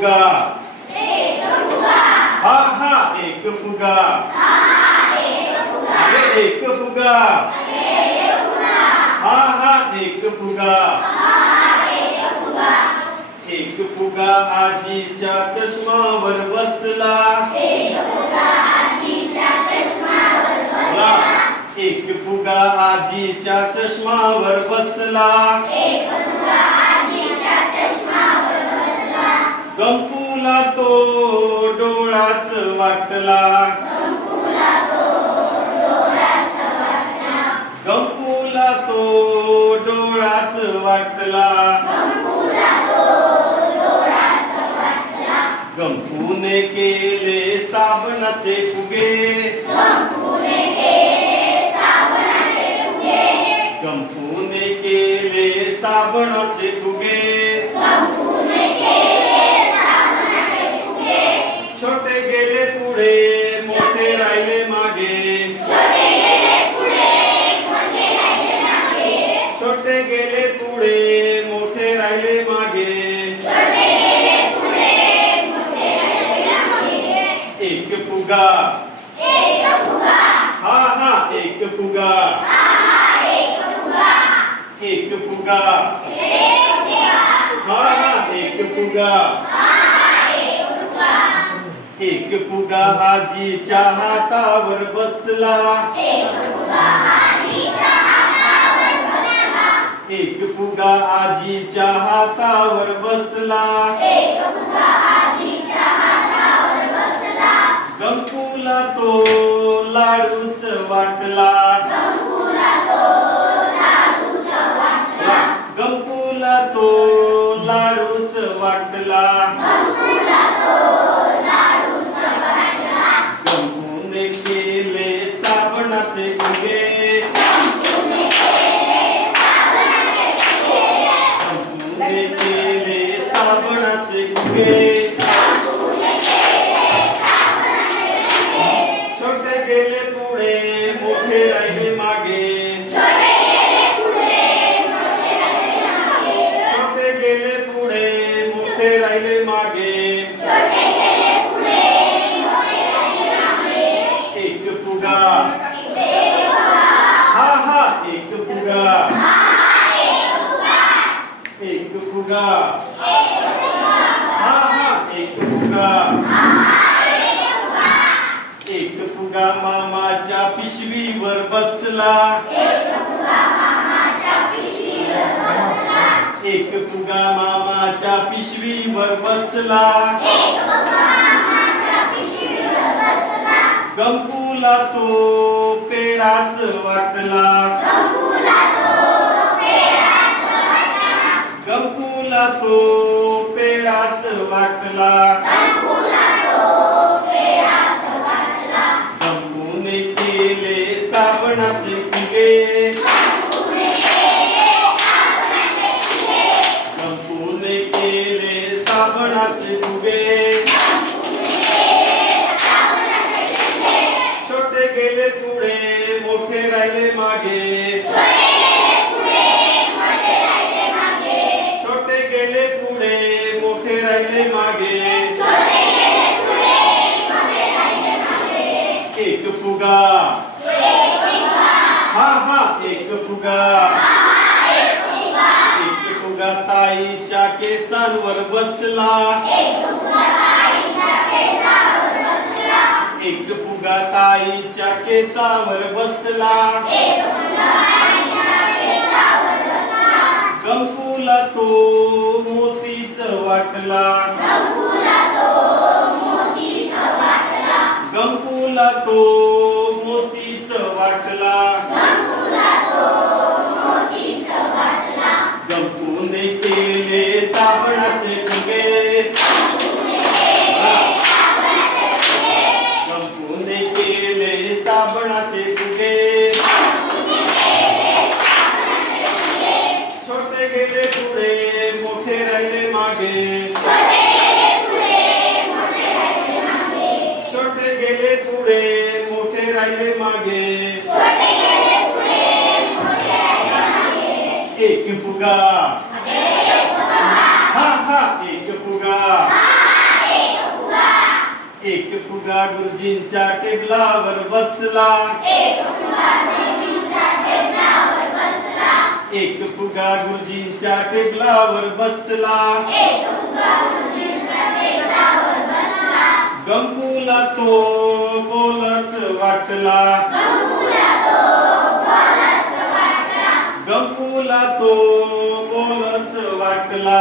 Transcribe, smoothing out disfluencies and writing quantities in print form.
फुगा हा हा एक फुगा अरे एक फुगा हा हा एक फुगा एक फुगा आजीच्या चष्मावर बसला एक फुगा आजीच्या चष्मावर बसला गंपूला तो डोळाच वाटला गंपूला तो डोळाच वाटला गंपूने केले साबणाचे फुगे गंपूने केले साबणाचे फुगे छोटे गेले पुढे मोठे राहिले मागे छोटे गेले पुढे मोठे राहिले मागे एक फुगा हा हा एक फुगा एक फुगा हा हा एक फुगा एक फुगा आजीच्या हातावर बसला एक फुगा आजीच्या हातावर बसला गंपूला तो लाडूच वाटला गंपूला तो लाडूच वाटला गंपूने केले साबणाचे फुगे गंपूने केले साबणाचे फुगे छोटे गेले पुढे मोठे राहिले मागे छोटे गेले पुढे मोठे राहिले मागे एक फुगा हा हा एक फुगा एक फुगा हा हा एक फुगा एक फुगा मामाच्या पिशवीवर बसला एक फुगा मामाच्या पिशवीवर बसला गंपूला तो पेडाच वाटला गंपूला तो पेडाच वाटला गंपूने केले साबणाचे फुगे गंपूने केले साबणाचे फुगे छोटे गेले पुढे मोठे राहिले मागे छोटे गेले पुढे मोठे राहिले मागे एक फुगा हा हा एक फुगा एक फुगा ताईच्या केसांवर बसला एक फुगा ताईच्या केसावर बसला गंपूला तो मोतीच वाटला गंपूला तो मोतीच वाटला गंपूने केले साबणाचे फुगे गंपूने केले साबणाचे फुगे छोटे गेले पुढे मोठे राहिले मागे छोटे गेले पुढे मोठे राहिले मागे एक फुगा हा हा एक फुगा एक फुगा गुरुजींच्या टेबलावर बसला एक फुगा गुरुजींच्या टेबलावर बसला गंपूला तो बोलच वाटला गंपूला तो बोलच वाटला